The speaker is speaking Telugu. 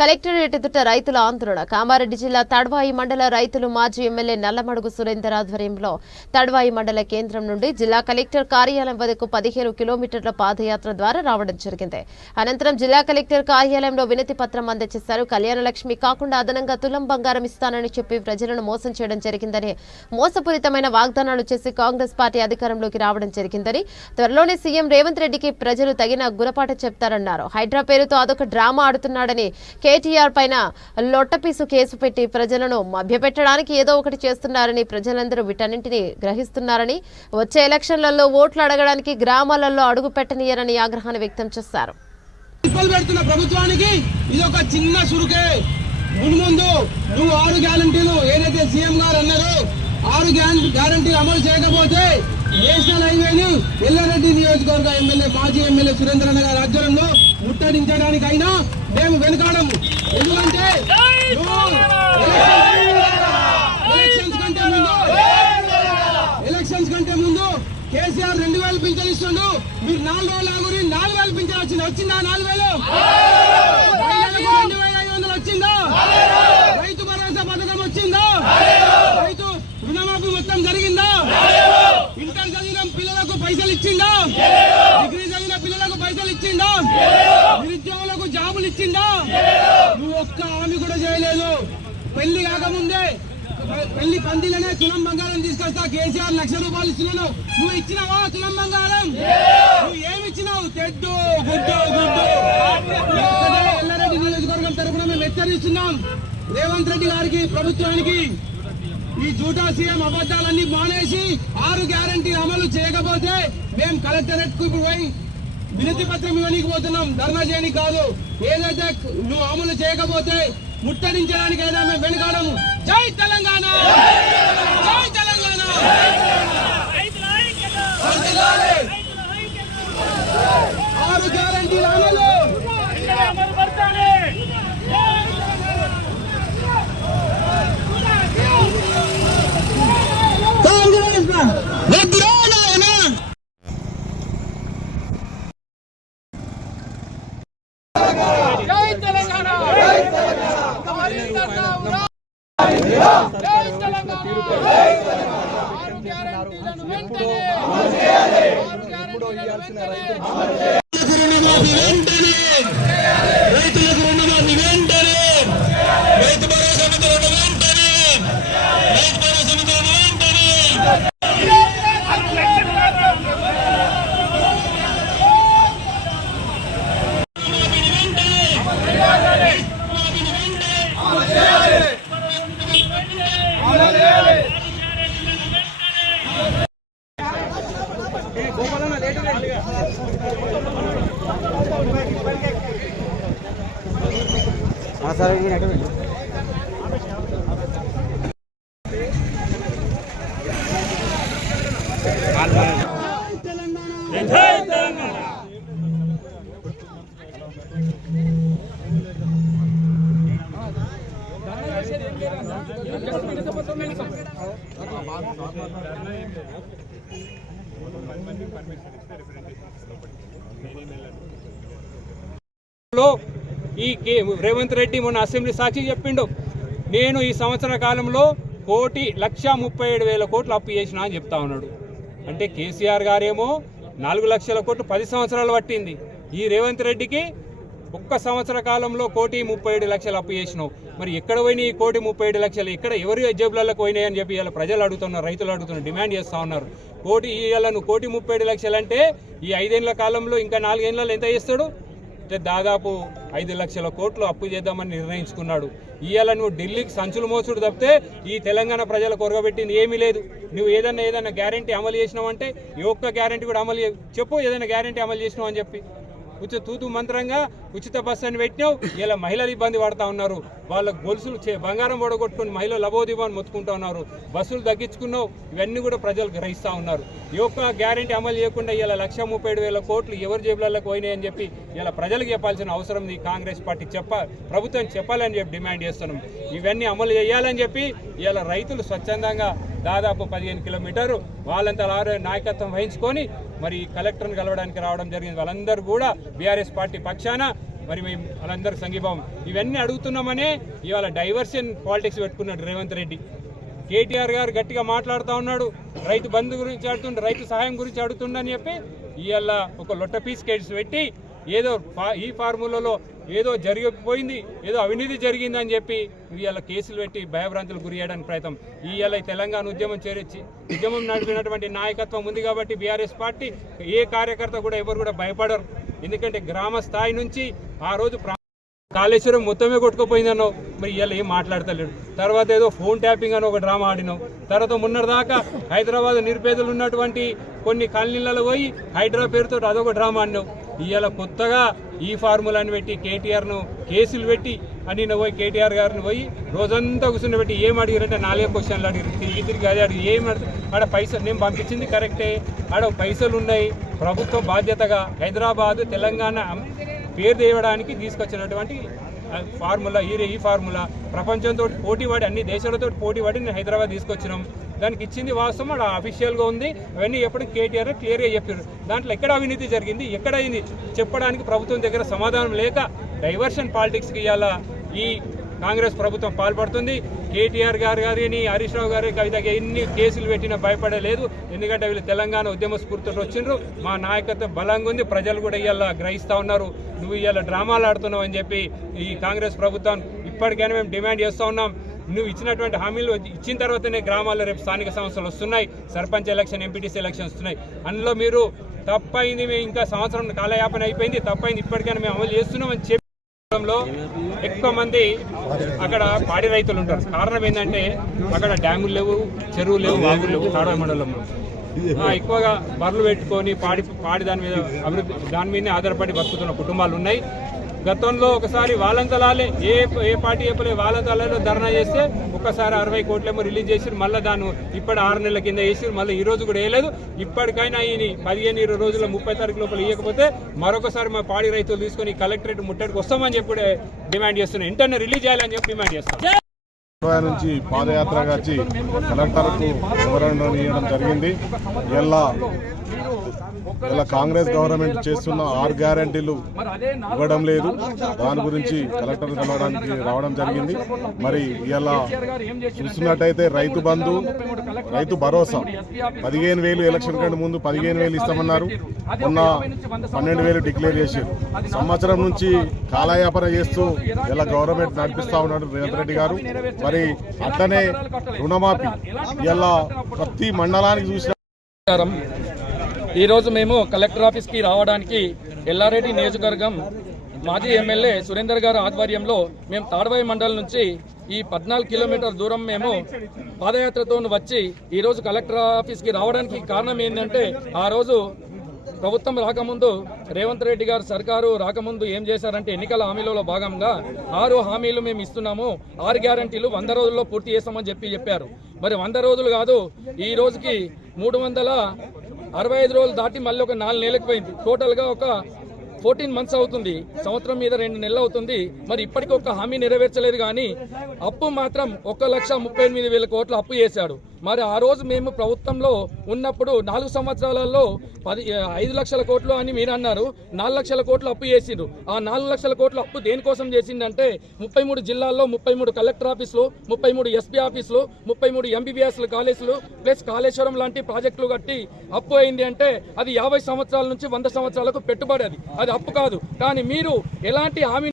కలెక్టరేట్ ఎదుట రైతుల ఆందోళన. కామారెడ్డి జిల్లా తడ్వాయి మండల రైతులు మాజీ ఎమ్మెల్యే నల్లమడుగు సురేందర్ ఆధ్వర్యంలో తడ్వాయి మండల కేంద్రం నుండి జిల్లా కలెక్టర్ కార్యాలయం వద్దకు 15 కిలోమీటర్ల పాదయాత్ర ద్వారా రావడం జరిగింది. అనంతరం జిల్లా కలెక్టర్ కార్యాలయంలో వినతి పత్రం అందజేశారు. కళ్యాణ లక్ష్మి కాకుండా అదనంగా తులం బంగారం ఇస్తానని చెప్పి ప్రజలను మోసం చేయడం జరిగిందని, మోసపూరితమైన వాగ్దానాలు చేసి కాంగ్రెస్ పార్టీ అధికారంలోకి రావడం జరిగిందని, త్వరలోనే సీఎం రేవంత్ రెడ్డికి ప్రజలు తగిన గురపాట చెప్తారన్నారు. హైడ్రా పేరుతో అదొక డ్రామా ఆడుతున్నాడని, కేటీఆర్ పైన లొట్టపీసు కేసు పెట్టి ప్రజలను మభ్యపెట్టడానికి ఏదో ఒకటి చేస్తున్నారని, ప్రజలందరూ వీటన్నింటినీ గ్రహిస్తున్నారని, వచ్చే ఎలక్షన్లలో ఓట్లు అడగడానికి గ్రామాలలో అడుగు పెట్టనీయరని ఆగ్రహాన్ని వ్యక్తం చేశారు. ప్రభుత్వానికి ఇది ఒక చిన్న సురుకే. ముందు నువ్వు 6 గ్యారంటీలు ఏదైతే సీఎం గారు అన్నారో 6 గ్యారంటీలు అమలు చేయకపోతే నేషనల్ హైవేని ఎల్లారెడ్డి నియోజకవర్గ ఎమ్మెల్యే మాజీ ఎమ్మెల్యే సురేంద్రన్న గారి ఆధ్వర్యంలో ముట్టడించడానికైనా మేము వెనుకాడము. ఎందుకంటే ఎలక్షన్స్ కంటే ముందు కేసీఆర్ 2000 పింఛన్ ఇస్తుండు. మీరు 4 రోజులు ఆగురి 4000 పింఛన్ వచ్చింది. వచ్చిందా 4000? 2500 వచ్చిందా? రైతు భరోసా పథకం వచ్చిందా? రైతు రుణమాఫీ మొత్తం జరిగిందా? ఇంటర్ చదివిన పిల్లలకు పైసలు ఇచ్చిందా? డిగ్రీ చదివిన పిల్లలకు పైసలు ఇచ్చిందా? నిరుద్యోగులకు జాబులు ఇచ్చిందా? నువ్వు ఒక్క హామీ కూడా చేయలేదు. పెళ్లి కాకముందే పెళ్లి పందిలనే తులం బంగారం తీసుకొస్తా, కేసీఆర్ 1,00,000 రూపాయలు ఇస్తున్నాను. నువ్వు ఇచ్చినావా తులం బంగారం? నువ్వు ఏమి ఇచ్చినావు? తెడ్డు గుడ్డు గుడ్డు. ఎల్లారెడ్డి నియోజకవర్గం తరఫున మేము హెచ్చరిస్తున్నాం రేవంత్ రెడ్డి గారికి, ప్రభుత్వానికి. ఈ జూటా సీఎం అబద్ధాలన్నీ మానేసి 6 గ్యారంటీ అమలు చేయకపోతే మేము కలెక్టరేట్ కు పోయి వినతి పత్రం ఇవ్వనీకి పోతున్నాం, ధర్నా చేయని కాదు. ఏదైతే నువ్వు అమలు చేయకపోతే ముట్టడించడానికైనా మేము వెనుకాడము. జై తెలంగాణ, జై తెలంగాణ. 6 గ్యారంటీల అమలు రైతులకు రుణమాఫీ వెంటనే, రైతు భరోసా వెంటనే, రైతు భరోసా వెంటనే. ఈ రేవంత్ రెడ్డి మొన్న అసెంబ్లీ సాక్షి చెప్పిండు, నేను ఈ సంవత్సర కాలంలో 1,37,000 కోట్లు అప్పు చేసినా అని చెప్తా ఉన్నాడు. అంటే కేసీఆర్ గారేమో 4 లక్షల కోట్లు 10 సంవత్సరాలు పట్టింది. ఈ రేవంత్ రెడ్డికి ఒక్క సంవత్సర కాలంలో 1,37,00,000 అప్పు చేసినావు. మరి ఎక్కడ పోయినాయి 1,37,00,000? ఎక్కడ ఎవరి జేబులకు పోయినాయి అని చెప్పి ఇలా ప్రజలు అడుగుతున్నారు, రైతులు అడుగుతున్నారు, డిమాండ్ చేస్తూ ఉన్నారు. ఇవాళ నువ్వు 1,37,00,000 అంటే ఈ 5 ఏళ్ల కాలంలో ఇంకా 4 ఏళ్ళలో ఎంత చేస్తాడు? అంటే దాదాపు 5 లక్షల కోట్లు అప్పు చేద్దామని నిర్ణయించుకున్నాడు. ఇవాళ నువ్వు ఢిల్లీకి సంచులు మోసుడు తప్పితే ఈ తెలంగాణ ప్రజలకు కొరగబెట్టింది ఏమీ లేదు. నువ్వు ఏదైనా గ్యారంటీ అమలు చేసినావు అంటే ఈ ఒక్క గ్యారంటీ కూడా అమలు చెప్పు, ఏదైనా గ్యారంటీ అమలు చేసినావు అని చెప్పి. తూతు మంత్రంగా ఉచిత బస్సు అని పెట్టినావు. ఇలా మహిళలు ఇబ్బంది పడతా ఉన్నారు. వాళ్ళ గొలుసులు బంగారం పొడగొట్టుకుని మహిళలు లబోదిబోని మొత్తుకుంటా ఉన్నారు. బస్సులు తగ్గించుకున్నావు. ఇవన్నీ కూడా ప్రజలు గ్రహిస్తూ ఉన్నారు. ఈ ఒక్క గ్యారంటీ అమలు చేయకుండా ఇలా 1,37,000 కోట్లు ఎవరి జేబులకు పోయినాయని చెప్పి ఇలా ప్రజలకు చెప్పాల్సిన అవసరం ఉంది. కాంగ్రెస్ పార్టీ ప్రభుత్వం చెప్పాలని చెప్పి డిమాండ్ చేస్తున్నాం. ఇవన్నీ అమలు చేయాలని చెప్పి ఇలా రైతులు స్వచ్ఛందంగా దాదాపు 15 కిలోమీటర్లు వాళ్ళంతా నాయకత్వం వహించుకొని మరి కలెక్టర్ని కలవడానికి రావడం జరిగింది. వాళ్ళందరూ కూడా బీఆర్ఎస్ పార్టీ పక్షాన మరి మేము వాళ్ళందరికీ సంఘీభావం ఇవన్నీ అడుగుతున్నామనే ఇవాళ డైవర్షన్ పాలిటిక్స్ పెట్టుకున్నాడు రేవంత్ రెడ్డి. కేటీఆర్ గారు గట్టిగా మాట్లాడుతూ ఉన్నాడు, రైతు బంధు గురించి అడుగుతుండ, రైతు సహాయం గురించి అడుగుతుండని చెప్పి ఇవాళ ఒక లొట్ట పీస్ కేసు పెట్టి ఏదో ఈ ఫార్ములాలో ఏదో జరిగిపోయింది, ఏదో అవినీతి జరిగిందని చెప్పి ఇవాళ కేసులు పెట్టి భయభ్రాంతులు గురి చేయడానికి ప్రయత్నం. ఇవాళ తెలంగాణ ఉద్యమం నడిపినటువంటి నాయకత్వం ఉంది కాబట్టి బీఆర్ఎస్ పార్టీ ఏ కార్యకర్త కూడా ఎవరు కూడా భయపడరు. ఎందుకంటే గ్రామ స్థాయి నుంచి ఆ రోజు కాళేశ్వరం మొత్తమే కొట్టుకుపోయిందన్నావు, మరి ఇవాళ ఏం మాట్లాడతలేడు. తర్వాత ఏదో ఫోన్ ట్యాపింగ్ అని ఒక డ్రామా ఆడినావు. తర్వాత మొన్నటిదాకా హైదరాబాద్ నిరుపేదలు ఉన్నటువంటి కొన్ని కాలనీలలో పోయి హైడ్రా పేరుతో అదొక డ్రామా ఆడినావు. ఇవాళ కొత్తగా ఈ ఫార్ములాని పెట్టి కేటీఆర్ను కేసులు పెట్టి అని పోయి కేటీఆర్ గారిని పోయి రోజంతా కూర్చుని పెట్టి ఏం అడిగారంటే 4 క్వశ్చన్లు అడిగారు. తిరిగి అదే అడిగి ఏం ఆడ పైసలు నేను పంపించింది కరెక్టే, ఆడ పైసలు ఉన్నాయి, ప్రభుత్వం బాధ్యతగా హైదరాబాద్ తెలంగాణ పేరు తేవడానికి తీసుకొచ్చినటువంటి ఫార్ములా ఈ ఫార్ములా ప్రపంచంతో పోటీపడి అన్ని దేశాలతో పోటీపడి నేను హైదరాబాద్ తీసుకొచ్చినాం. దానికి ఇచ్చింది వాస్తవం, అక్కడ అఫీషియల్గా ఉంది. అవన్నీ ఎప్పుడు కేటీఆర్ క్లియర్గా చెప్పారు. దాంట్లో ఎక్కడ అవినీతి జరిగింది, ఎక్కడ అయింది చెప్పడానికి ప్రభుత్వం దగ్గర సమాధానం లేక డైవర్షన్ పాలిటిక్స్కి ఇవాళ ఈ కాంగ్రెస్ ప్రభుత్వం పాల్పడుతుంది. కేటీఆర్ గారు కానీ హరీష్ రావు గారి కవితకి ఎన్ని కేసులు పెట్టినా భయపడలేదు. ఎందుకంటే వీళ్ళు తెలంగాణ ఉద్యమ స్ఫూర్తితో వచ్చిండ్రు. మా నాయకత్వం బలంగా ఉంది, ప్రజలు కూడా ఇవాళ గ్రహిస్తూ ఉన్నారు. నువ్వు ఇవాళ డ్రామాలు ఆడుతున్నావు అని చెప్పి ఈ కాంగ్రెస్ ప్రభుత్వం ఇప్పటికైనా మేము డిమాండ్ చేస్తూ ఉన్నాం. నువ్వు ఇచ్చినటువంటి హామీలు ఇచ్చిన తర్వాతనే గ్రామాల్లో రేపు స్థానిక సంస్థలు వస్తున్నాయి, సర్పంచ్ ఎలక్షన్, ఎంపీటీసీ ఎలక్షన్ వస్తున్నాయి. అందులో మీరు తప్పైంది, మేము ఇంకా సంవత్సరం కాలయాపన అయిపోయింది, తప్పైంది, ఇప్పటికైనా మేము అమలు చేస్తున్నామని చెప్పి ఎక్కువ మంది అక్కడ పాడి రైతులు ఉంటారు. కారణం ఏంటంటే అక్కడ డ్యాములు లేవు, చెరువులు లేవు, వాగులు లేవు. తాడవాయి మండలంలో ఎక్కువగా బర్రెలు పెట్టుకొని పాడి దాని మీద అభివృద్ధి దాని మీదనే ఆధారపడి బతుకుతున్న కుటుంబాలు ఉన్నాయి. గతంలో ఒకసారి వాళ్ళంతలాలే ఏ పార్టీ చెప్పలే వాళ్ళంతలాలో ధర్నా చేస్తే ఒకసారి 60 కోట్లేమో రిలీజ్ చేసి మళ్ళీ దాన్ని ఇప్పుడు 6 నెలల కింద వేసి మళ్ళీ ఈ రోజు కూడా వేయలేదు. ఇప్పటికైనా ఈ 15-20 రోజుల 30 తారీఖు లోపల ఇవ్వకపోతే మరొకసారి మా పాడి రైతులు తీసుకొని కలెక్టరేట్ ముట్టడికి వస్తామని చెప్పి డిమాండ్ చేస్తున్నాం. వెంటనే రిలీజ్ చేయాలని చెప్పి డిమాండ్ చేస్తాం. నుంచి పాదయాత్రగా వచ్చి కలెక్టర్కు వివరణ ఇవ్వడం జరిగింది. ఇలా కాంగ్రెస్ గవర్నమెంట్ చేస్తున్న 6 గ్యారంటీలు ఇవ్వడం లేదు. దాని గురించి కలెక్టర్ కలవడానికి రావడం జరిగింది. మరి ఇలా చూస్తున్నట్టయితే రైతు బంధు, రైతు భరోసా 15,000 ఎలక్షన్ కంటే ముందు 15,000 ఇస్తామన్నారు. మొన్న 12,000 డిక్లేర్ చేశారు. సంవత్సరం నుంచి కాలయాపన చేస్తూ ఇలా గవర్నమెంట్ నడిపిస్తా ఉన్నాడు రేవంత్ రెడ్డి గారు. మరి అట్లనే రుణమాఫీ ఇలా ప్రతి మండలానికి చూసిన ఈరోజు మేము కలెక్టర్ ఆఫీస్కి రావడానికి ఎల్లారెడ్డి నియోజకవర్గం మాజీ ఎమ్మెల్యే సురేందర్ గారి ఆధ్వర్యంలో మేము తాడవాయి మండలం నుంచి ఈ 14 కిలోమీటర్ దూరం మేము పాదయాత్రతో వచ్చి ఈరోజు కలెక్టర్ ఆఫీస్కి రావడానికి కారణం ఏంటంటే ఆ రోజు ప్రభుత్వం రాకముందు రేవంత్ రెడ్డి గారు సర్కారు రాకముందు ఏం చేశారంటే ఎన్నికల హామీలలో భాగంగా 6 హామీలు మేము ఇస్తున్నాము, 6 గ్యారంటీలు 100 రోజుల్లో పూర్తి చేస్తామని చెప్పారు. మరి 100 రోజులు కాదు, ఈ రోజుకి 365 రోజులు దాటి మళ్ళీ ఒక 4 నెలలకు పోయింది. టోటల్గా ఒక 14 మంత్స్ అవుతుంది. సంవత్సరం మీద 2 నెలలు అవుతుంది. మరి ఇప్పటికీ ఒక హామీ నెరవేర్చలేదు. కానీ అప్పు మాత్రం 1,38,000 కోట్ల అప్పు చేశాడు. మరి ఆ రోజు మేము ప్రభుత్వంలో ఉన్నప్పుడు 4 సంవత్సరాలలో 5 లక్షల కోట్లు అని మీరు అన్నారు, 4 లక్షల కోట్లు అప్పు చేసిండ్రు. ఆ 4 లక్షల కోట్ల అప్పు దేనికోసం చేసిందంటే 33 జిల్లాల్లో 33 కలెక్టర్ ఆఫీసులు, 33 ఎస్పీ ఆఫీసులు, 33 ఎంబీబీఎస్ కాలేజీలు ప్లస్ కాళేశ్వరం లాంటి ప్రాజెక్టులు కట్టి అప్పు అయింది. అంటే అది 50 సంవత్సరాల నుంచి 100 సంవత్సరాలకు పెట్టుబడి, అది అప్పు కాదు. కానీ మీరు ఎలాంటి హామీ